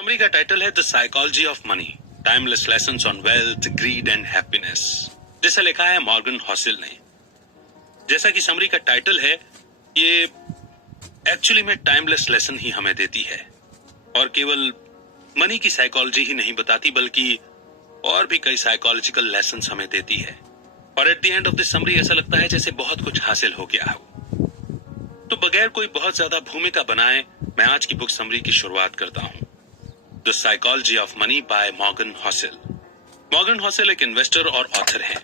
Summary का title है the psychology of money, timeless lessons on wealth, grid and happiness, जैसा लिखा है मॉर्गन हॉसेल ने। जैसा कि समरी का टाइटल है, ये एक्चुअली में टाइमलेस लेसन ही हमें देती है और केवल मनी की साइकोलॉजी ही नहीं बताती बल्कि और भी कई साइकोलॉजिकल लेसन्स हमें देती है। और at the end of this summary ऐसा लगता है जैसे बहुत कुछ हासिल हो गया हो। तो बगैर कोई बहुत ज्यादा भूमिका बनाए मैं आज की बुक समरी की शुरुआत करता हूं। The psychology of money by Morgan Housel. Morgan Housel एक इन्वेस्टर और ऑथर हैं।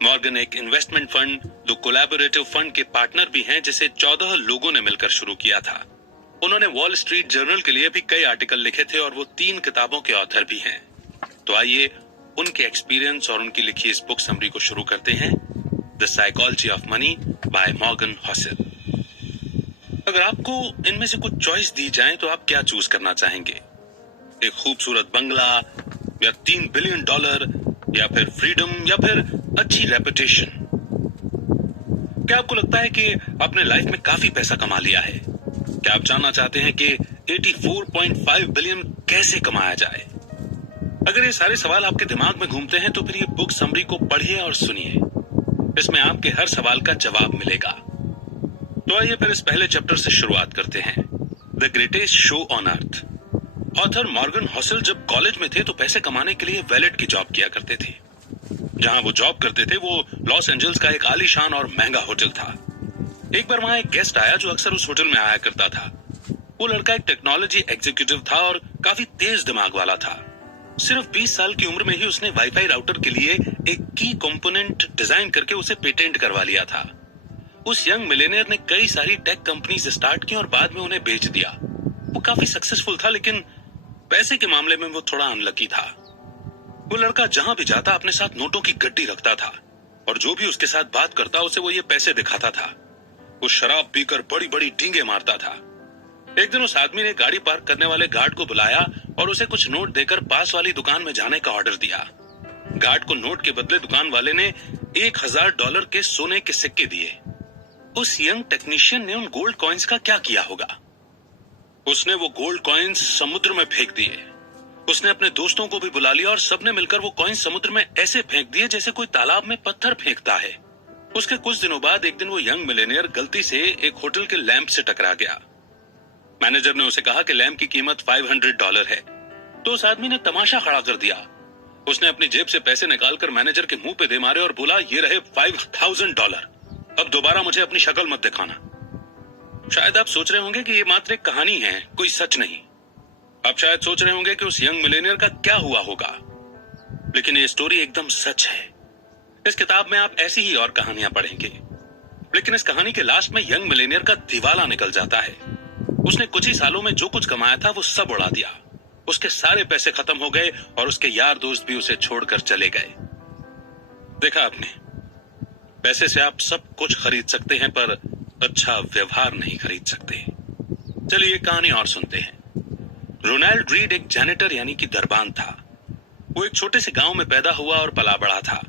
मॉर्गन एक इन्वेस्टमेंट फंड, दो कोलैबोरेटिव फंड के पार्टनर भी हैं जिसे 14 लोगों ने मिलकर शुरू किया था। उन्होंने वॉल स्ट्रीट जर्नल के लिए भी कई आर्टिकल लिखे थे और वो 3 किताबों के ऑथर भी हैं। तो आइए उनके एक्सपीरियंस और उनकी लिखी इस बुक समरी को शुरू करते हैं, the psychology of money by Morgan Housel. अगर आपको इनमें से कुछ चॉइस दी जाए तो आप क्या चूज करना चाहेंगे? एक खूबसूरत बंगला या $3 बिलियन या फिर फ्रीडम या फिर अच्छी रेपुटेशन? क्या आपको लगता है कि आपने लाइफ में काफी पैसा कमा लिया है? क्या आप जानना चाहते हैं कि 84.5 बिलियन कैसे कमाया जाए? अगर ये सारे सवाल आपके दिमाग में घूमते हैं तो फिर ये बुक समरी को पढ़िए और सुनिए। इसमें आपके हर सवाल का जवाब मिलेगा। तो आइए फिर इस पहले चैप्टर से शुरुआत करते हैं, the greatest show on earth. Author Morgan Housel जब कॉलेज में थे तो पैसे कमाने के लिए वैलेट की जॉब किया करते थे। जहां वो जॉब करते थे वो लॉस एंजल्स का एक आलीशान और महंगा होटल था। एक बार वहां एक गेस्ट आया जो अक्सर उस होटल में आया करता था। वो लड़का एक टेक्नोलॉजी एग्जीक्यूटिव था और काफी तेज दिमाग वाला था। सिर्फ 20 साल की उम्र में ही उसने वाईफाई राउटर के लिए एक की कंपोनेंट डिजाइन करके उसे पेटेंट करवा लिया था। उस यंग मिलेनियर ने कई सारी टेक कंपनीज स्टार्ट की और बाद में उन्हें बेच दिया। वो काफी सक्सेसफुल था लेकिन पैसे के मामले में वो थोड़ा अनलकी था। वो लड़का जहां भी जाता अपने साथ नोटों की गड्डी रखता था और जो भी उसके साथ बात करता उसे वो ये पैसे दिखाता था। वो शराब पीकर बड़ी बड़ी डींगे मारता था। एक दिन उस आदमी ने गाड़ी पार्क करने वाले गार्ड को बुलाया और उसे कुछ नोट देकर पास वाली दुकान में जाने का ऑर्डर दिया। गार्ड को नोट के बदले दुकान वाले ने $1000 के सोने के सिक्के दिए। उस यंग टेक्नीशियन ने उन गोल्ड कॉइन्स का क्या किया होगा? उसने वो गोल्ड कॉइन्स समुद्र में फेंक दिए। उसने अपने दोस्तों को भी बुला लिया और सबने मिलकर वो कॉइन्स समुद्र में ऐसे फेंक दिए जैसे कोई तालाब में पत्थर फेंकता है। उसके कुछ दिनों बाद एक दिन वो यंग मिलेनियर गलती से एक होटल के लैंप से टकरा गया। मैनेजर ने उसे कहा कि लैंप की कीमत $500 है। तो उस आदमी ने तमाशा खड़ा कर दिया। उसने अपनी जेब से पैसे निकालकर मैनेजर के मुंह पे दे मारे और बोला, ये रहे $5000। अब दोबारा मुझे अपनी शक्ल मत दिखाना। शायद आप सोच रहे होंगे कि ये मात्र एक कहानी है, कोई सच नहीं। आप शायद सोच रहे होंगे कि उस यंग मिलेनियर का क्या हुआ होगा, लेकिन ये स्टोरी एकदम सच है। इस किताब में आप ऐसी ही और कहानियां पढ़ेंगे, लेकिन इस कहानी के लास्ट में यंग मिलेनियर का दिवाला निकल जाता है। उसने कुछ ही सालों में जो कुछ कमाया था वो सब उड़ा दिया। उसके सारे पैसे खत्म हो गए और उसके यार दोस्त भी उसे छोड़कर चले गए। देखा आपने, पैसे से आप सब कुछ खरीद सकते हैं पर अच्छा व्यवहार नहीं खरीद सकते। चलिए कहानी और सुनते हैं। रोनाल्ड रीड एक जैनिटर यानी कि दरबान था। वो एक छोटे से गांव में पैदा हुआ और पला बड़ा था।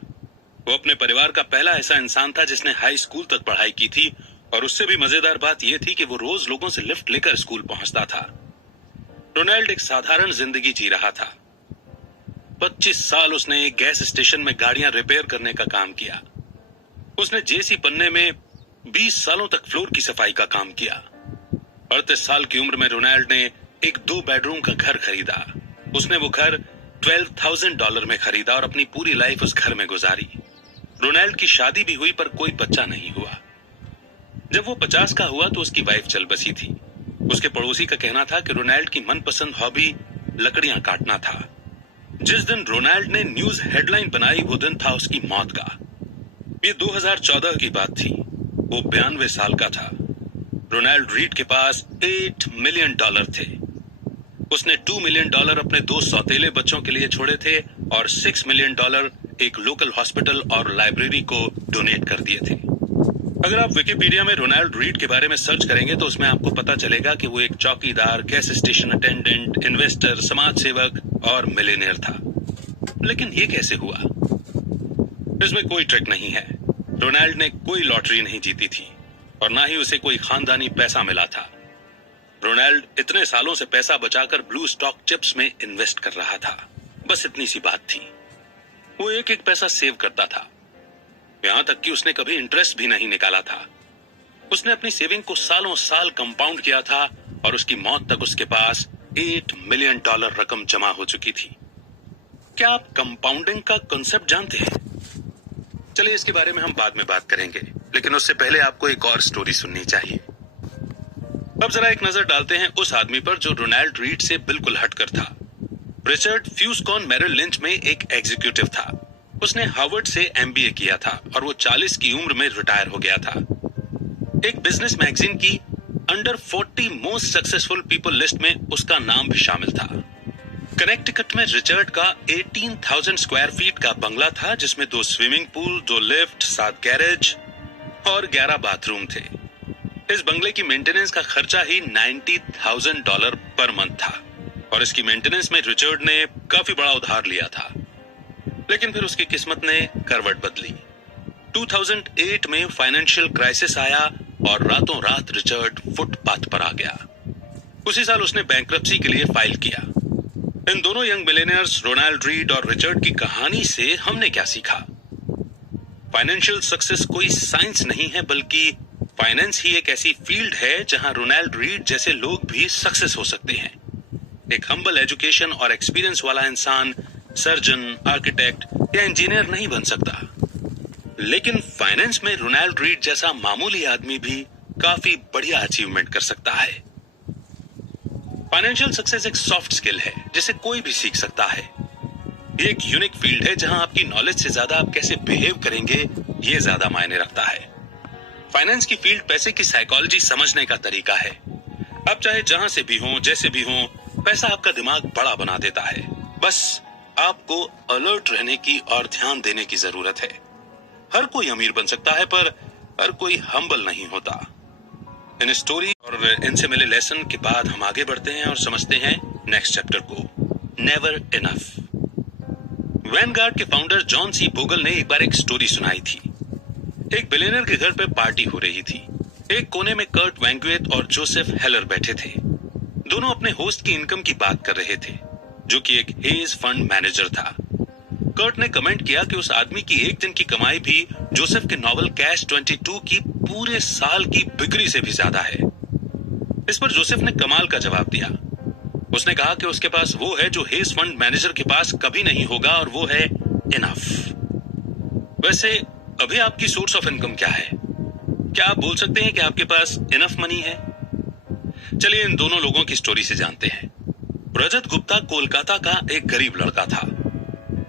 वो अपने परिवार का पहला ऐसा इंसान था जिसने हाई स्कूल तक पढ़ाई की थी और उससे भी मजेदार बात यह थी कि वो रोज लोगों से लिफ्ट लेकर स्कूल पहुंचता था। रोनाल्ड एक साधारण जिंदगी जी रहा था। 25 साल उसने एक गैस स्टेशन में गाड़ियां रिपेयर करने का काम किया। उसने जेसी पन्ने में 20 सालों तक फ्लोर की सफाई का काम किया। 38 साल की उम्र में रोनाल्ड ने एक 2 बेडरूम का घर खरीदा। उसने वो घर $12,000 में खरीदा और अपनी पूरी लाइफ उस घर में गुजारी। रोनाल्ड की शादी भी हुई पर कोई बच्चा नहीं हुआ। जब वो 50 का हुआ तो उसकी वाइफ चल बसी थी। उसके पड़ोसी का कहना था कि रोनाल्ड की मनपसंद हॉबी लकड़ियां काटना था। जिस दिन रोनाल्ड ने न्यूज हेडलाइन बनाई वो दिन था उसकी मौत का। ये 2014 की बात थी। वो 92 साल का था। रोनाल्ड रीड के पास $8 मिलियन थे। उसने $2 मिलियन अपने 2 सौतेले बच्चों के लिए छोड़े थे और $6 मिलियन एक लोकल हॉस्पिटल और लाइब्रेरी को डोनेट कर दिए थे। अगर आप विकिपीडिया में रोनाल्ड रीड के बारे में सर्च करेंगे तो उसमें आपको पता चलेगा कि वो एक चौकीदार, गैस स्टेशन अटेंडेंट, इन्वेस्टर, समाज सेवक और मिलियनेयर था। लेकिन ये कैसे हुआ? इसमें कोई ट्रिक नहीं है। रोनाल्ड ने कोई लॉटरी नहीं जीती थी और ना ही उसे कोई खानदानी पैसा मिला था। रोनाल्ड इतने सालों से पैसा बचाकर ब्लू स्टॉक चिप्स में इन्वेस्ट कर रहा था। बस इतनी सी बात थी। वो एक एक पैसा सेव करता था, यहां तक कि उसने कभी इंटरेस्ट भी नहीं निकाला था। उसने अपनी सेविंग को सालों साल कंपाउंड किया था और उसकी मौत तक उसके पास $8 मिलियन रकम जमा हो चुकी थी। क्या आप कंपाउंडिंग का कॉन्सेप्ट जानते हैं? चलिए इसके बारे में हम बाद में बात करेंगे, लेकिन उससे पहले आपको एक और स्टोरी सुननी चाहिए। अब जरा एक नजर डालते हैं उस आदमी पर जो रोनाल्ड रीड से बिल्कुल हटकर था। रिचर्ड फ्यूस्कॉन मेरिल लिंच में एक एग्जीक्यूटिव था। उसने हार्वर्ड से MBA किया था और वो 40 की उम्र में रिटायर हो गया था। एक बिजनेस मैगजीन की under 40 most successful people list में उसका नाम भी शामिल था। कनेक्टिकट में रिचर्ड का 18,000 स्क्वायर फीट का बंगला था, जिसमें 2 स्विमिंग पूल, 2 लिफ्ट, 7 गैरेज और 11 बाथरूम थे। इस बंगले की मेंटेनेंस का खर्चा ही $90,000 पर मंथ था और इसकी मेंटेनेंस में रिचर्ड ने काफी बड़ा उधार लिया था। लेकिन फिर उसकी किस्मत ने करवट बदली। 2008 में फाइनेंशियल क्राइसिस आया और रातों रात रिचर्ड फुटपाथ पर आ गया। उसी साल उसने बैंक्रप्सी के लिए फाइल किया। इन दोनों यंग मिलियनेयर्स रोनाल्ड रीड और रिचर्ड की कहानी से हमने क्या सीखा? फाइनेंशियल सक्सेस कोई साइंस नहीं है, बल्कि फाइनेंस ही एक ऐसी फील्ड है जहां रोनाल्ड रीड जैसे लोग भी सक्सेस हो सकते हैं। एक हम्बल एजुकेशन और एक्सपीरियंस वाला इंसान सर्जन, आर्किटेक्ट या इंजीनियर नहीं बन सकता, लेकिन फाइनेंस में रोनाल्ड रीड जैसा मामूली आदमी भी काफी बढ़िया अचीवमेंट कर सकता है। फाइनेंशियल सक्सेस एक सॉफ्ट स्किल है जिसे कोई भी सीख सकता है। ये एक यूनिक फील्ड है जहां आपकी नॉलेज से ज्यादा आप कैसे बिहेव करेंगे ये ज्यादा मायने रखता है। फाइनेंस की फील्ड पैसे की साइकोलॉजी समझने का तरीका है। आप चाहे जहां से भी हो, जैसे भी हो, पैसा आपका दिमाग बड़ा बना देता है। बस आपको अलर्ट रहने की और ध्यान देने की जरूरत है। हर कोई अमीर बन सकता है, पर हर कोई हम्बल नहीं होता। इन स्टोरी और इनसे मिले लेसन के बाद हम आगे बढ़ते हैं और समझते हैं नेक्स्ट चैप्टर को, नेवर इनफ। वैनगार्ड के फाउंडर जॉन सी बोगल ने एक बार एक स्टोरी सुनाई थी। एक बिलियनर के घर पे पार्टी हो रही थी। एक कोने में कर्ट वैंगुएट और जोसेफ हेलर बैठे थे। दोनों अपने होस्ट की इनकम की बात कर रहे थे, जो कि एक हेज फंड मैनेजर था। कर्ट ने कमेंट किया कि उस आदमी की एक दिन की कमाई भी जोसेफ के नॉवल कैश 22 की पूरे साल की बिक्री से भी ज्यादा है। इस पर जोसेफ ने कमाल का जवाब दिया। उसने कहा कि उसके पास वो है जो हेज फंड मैनेजर के पास कभी नहीं होगा, और वो है इनफ। वैसे अभी आपकी सोर्स ऑफ इनकम क्या है? क्या आप बोल सकते हैं कि आपके पास इनफ मनी है? चलिए इन दोनों लोगों की स्टोरी से जानते हैं। रजत गुप्ता कोलकाता का एक गरीब लड़का था।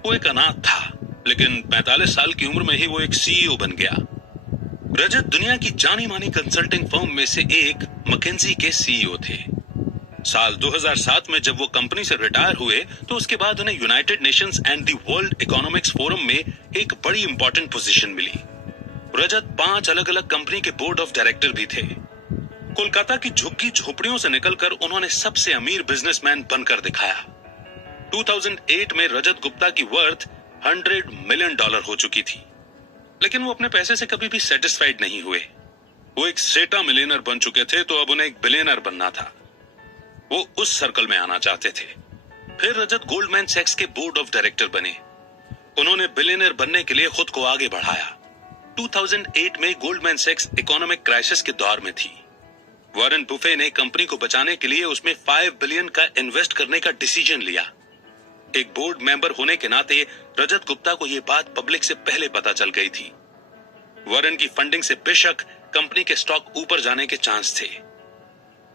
वो एक अनाथ था, लेकिन 45 साल की उम्र में ही वो एक CEO बन गया। रजत दुनिया की जानी मानी कंसल्टिंग फर्म में से एक मैकेंजी के CEO थे। साल 2007 में जब वो कंपनी से रिटायर हुए तो उसके बाद उन्हें United Nations and the world economics forum में एक बड़ी इंपॉर्टेंट पोजीशन मिली। रजत 5 अलग अलग कंपनी के बोर्ड ऑफ डायरेक्टर भी थे। कोलकाता की झुग्गी झोपड़ियों से निकलकर उन्होंने सबसे अमीर बिजनेसमैन बनकर दिखाया। 2008 में रजत गुप्ता की वर्थ $100 मिलियन हो चुकी थी, लेकिन वो अपने पैसे से कभी भी सेटिस्फाइड नहीं हुए। वो एक सेटा मिलियनर बन चुके थे, तो अब उन्हें एक बिलियनर बनना था। वो उस सर्कल में आना चाहते थे। फिर रजत गोल्डमैन सैक्स के बोर्ड ऑफ डायरेक्टर बने। उन्होंने बिलियनर बनने के लिए खुद को आगे बढ़ाया। 2008 में गोल्डमैन सैक्स इकोनॉमिक क्राइसिस के दौर में थी। वॉरेन बुफे ने कंपनी को बचाने के लिए उसमें 5 बिलियन का इन्वेस्ट करने का डिसीजन लिया। एक बोर्ड मेंबर होने के नाते रजत गुप्ता को यह बात पब्लिक से पहले पता चल गई थी। वॉरेन की फंडिंग से बेशक कंपनी के स्टॉक ऊपर जाने के चांस थे।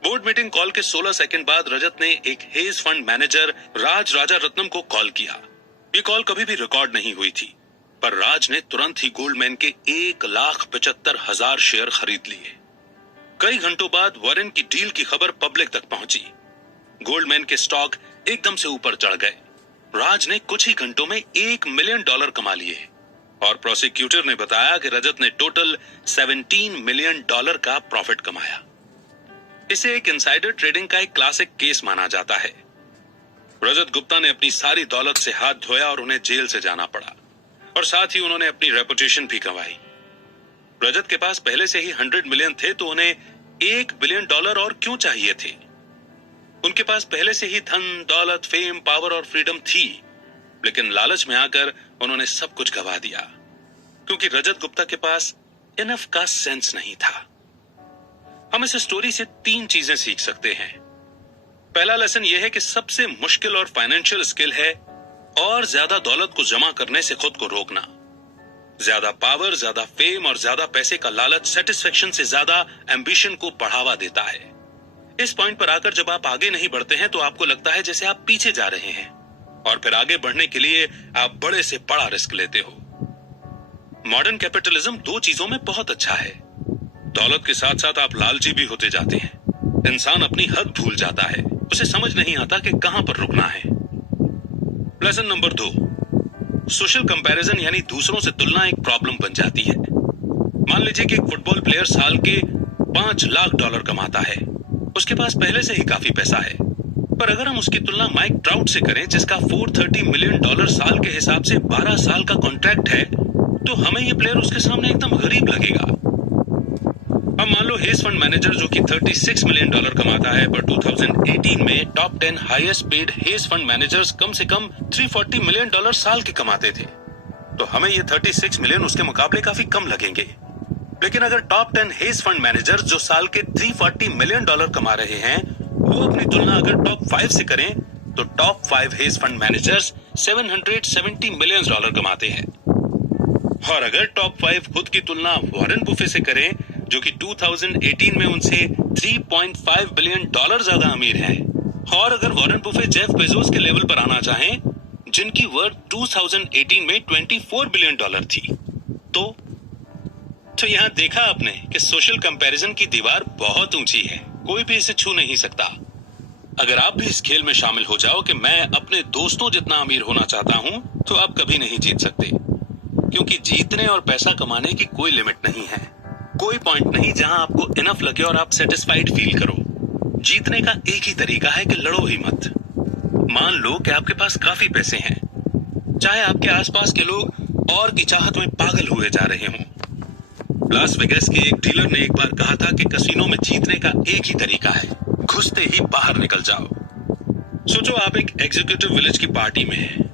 बोर्ड मीटिंग कॉल के 16 सेकंड बाद रजत ने एक हेज फंड मैनेजर राज राजा रत्नम को कॉल किया। ये कॉल कभी भी रिकॉर्ड नहीं हुई थी, पर राज ने तुरंत ही गोल्डमैन के 1,75,000 शेयर खरीद लिए। कई घंटों बाद वॉरेन की डील की खबर पब्लिक तक पहुंची। गोल्डमैन के स्टॉक एकदम से ऊपर चढ़ गए। राज ने कुछ ही घंटों में $1 मिलियन कमा लिए और प्रोसिक्यूटर ने बताया कि रजत ने टोटल $17 मिलियन का प्रॉफिट कमाया। इसे एक इनसाइडर ट्रेडिंग का एक क्लासिक केस माना जाता है। रजत गुप्ता ने अपनी सारी दौलत से हाथ धोया और उन्हें जेल से जाना पड़ा, और साथ ही उन्होंने अपनी रेपुटेशन भी गंवाई। रजत के पास पहले से ही $100 मिलियन थे, तो उन्हें $1 बिलियन और क्यों चाहिए थे? उनके पास पहले से ही धन, दौलत, फेम, पावर और फ्रीडम थी, लेकिन लालच में आकर उन्होंने सब कुछ गवा दिया, क्योंकि रजत गुप्ता के पास इनफ का सेंस नहीं था। हम इस स्टोरी से 3 चीजें सीख सकते हैं। पहला लेसन यह है कि सबसे मुश्किल और फाइनेंशियल स्किल है और ज्यादा दौलत को जमा करने से खुद को रोकना। ज्यादा पावर, ज्यादा फेम और ज्यादा पैसे का लालच सेटिस्फेक्शन से ज्यादा एम्बिशन को बढ़ावा देता है। इस पॉइंट पर आकर जब आप आगे नहीं बढ़ते हैं तो आपको लगता है जैसे आप पीछे जा रहे हैं, और फिर आगे बढ़ने के लिए आप बड़े से बड़ा रिस्क लेते हो। मॉडर्न कैपिटलिज्म 2 चीजों में बहुत अच्छा है। दौलत के साथ साथ आप लालची भी होते जाते हैं। इंसान अपनी हद भूल जाता है, उसे समझ नहीं आता कि कहां पर रुकना है। लेसन नंबर 2, सोशल कंपैरिजन यानी दूसरों से तुलना एक प्रॉब्लम बन जाती है। मान लीजिए कि एक फुटबॉल प्लेयर साल के $5 लाख कमाता है। उसके पास पहले से ही काफी पैसा है, पर अगर हम उसकी तुलना माइक ट्राउट से करें जिसका $430 मिलियन साल के हिसाब से 12 साल का कॉन्ट्रैक्ट है, तो हमें यह प्लेयर उसके सामने एकदम गरीब लगेगा। अब मान लो हेज फंड मैनेजर जो कि $36 मिलियन कमाता है, पर 2018 में top 10 highest paid hedge fund managers कम से कम $340 मिलियन साल के कमाते थे, तो हमें ये 36 मिलियन उसके मुकाबले काफी कम लगेंगे। लेकिन अगर टॉप 10 हेज फंड मैनेजर्स जो साल के $340 मिलियन कमा रहे हैं, वो अपनी तुलना अगर टॉप 5 से करें, तो top 5 hedge fund managers $770 million कमाते हैं। और अगर टॉप 5 खुद की तुलना वॉरेन बुफे से करें, जो कि 2018 में उनसे $3.5 बिलियन ज्यादा अमीर हैं, और अगर वॉरेन बुफे जेफ बेजोस के लेवल पर आना चाहें, जिनकी वर्थ 2018 में $24 बिलियन थी, तो यहां देखा आपने कि सोशल कंपैरिजन की दीवार बहुत ऊंची है, कोई भी इसे छू नहीं सकता। अगर आप भी इस खेल में शामिल हो जाओ कि मैं अपने दोस्तों जितना अमीर होना चाहता हूं, तो आप कभी नहीं जीत सकते, क्योंकि जीतने और पैसा कमाने की कोई लिमिट नहीं है। कोई पॉइंट नहीं जहां आपको इनफ लगे और आप सेटिस्फाइड फील करो। जीतने का एक ही तरीका है कि लड़ो ही मत। मान लो कि आपके पास काफी पैसे हैं, चाहे आपके आसपास के लोग और की चाहत में पागल हुए जा रहे हों। लास वेगास के एक डीलर ने एक बार कहा था कि कैसीनो में जीतने का एक ही तरीका है, घुसते ही बाहर निकल जाओ। सोचो आप एक एग्जीक्यूटिव विलेज की पार्टी में हैं।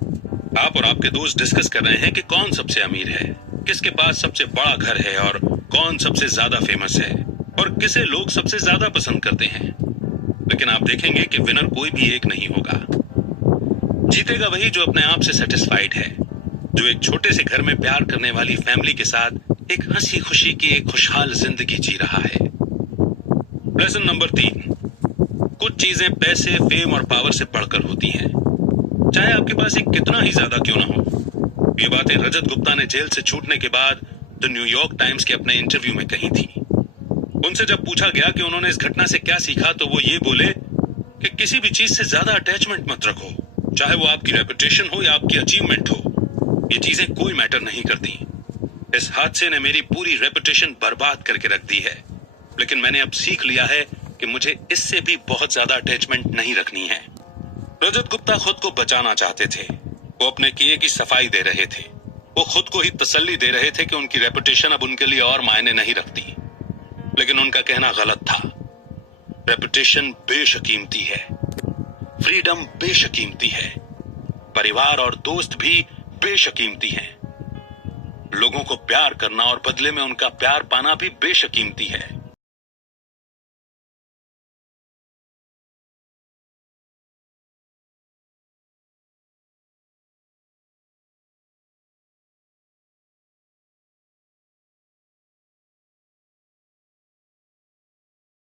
आप और आपके दोस्त डिस्कस कर रहे हैं कि कौन सबसे अमीर है, किसके पास सबसे बड़ा घर है और कौन सबसे ज्यादा फेमस है और किसे लोग सबसे ज्यादा पसंद करते हैं। लेकिन आप देखेंगे कि विनर कोई भी एक नहीं होगा। जीतेगा वही जो अपने आप से सेटिस्फाइड है, जो एक छोटे से घर में प्यार करने वाली फैमिली के साथ एक हंसी खुशी की एक खुशहाल जिंदगी जी रहा है। लेसन नंबर 3, कुछ चीजें पैसे, फेम और पावर से बढ़कर होती हैं, चाहे आपके पास एक कितना ही ज्यादा क्यों ना हो। ये बातें रजत गुप्ता ने जेल से छूटने के बाद द न्यूयॉर्क टाइम्स के अपने इंटरव्यू में कही थी। उनसे जब पूछा गया कि उन्होंने इस घटना से क्या सीखा, तो वो ये बोले कि किसी भी चीज से ज्यादा अटैचमेंट मत रखो, चाहे वो आपकी रेपुटेशन हो या आपकी अचीवमेंट हो। ये चीजें कोई मैटर नहीं करती। इस हादसे ने मेरी पूरी रेपुटेशन बर्बाद करके रख दी है, लेकिन मैंने अब सीख लिया है कि मुझे इससे भी बहुत ज्यादा अटैचमेंट नहीं रखनी है। रजत गुप्ता खुद को बचाना चाहते थे, वो अपने किए की सफाई दे रहे थे, वो खुद को ही तसल्ली दे रहे थे कि उनकी रेपुटेशन अब उनके लिए और मायने नहीं रखती। लेकिन उनका कहना गलत था। रेपुटेशन बेशकीमती है, फ्रीडम बेशकीमती है, परिवार और दोस्त भी बेशकीमती हैं। लोगों को प्यार करना और बदले में उनका प्यार पाना भी बेशकीमती है।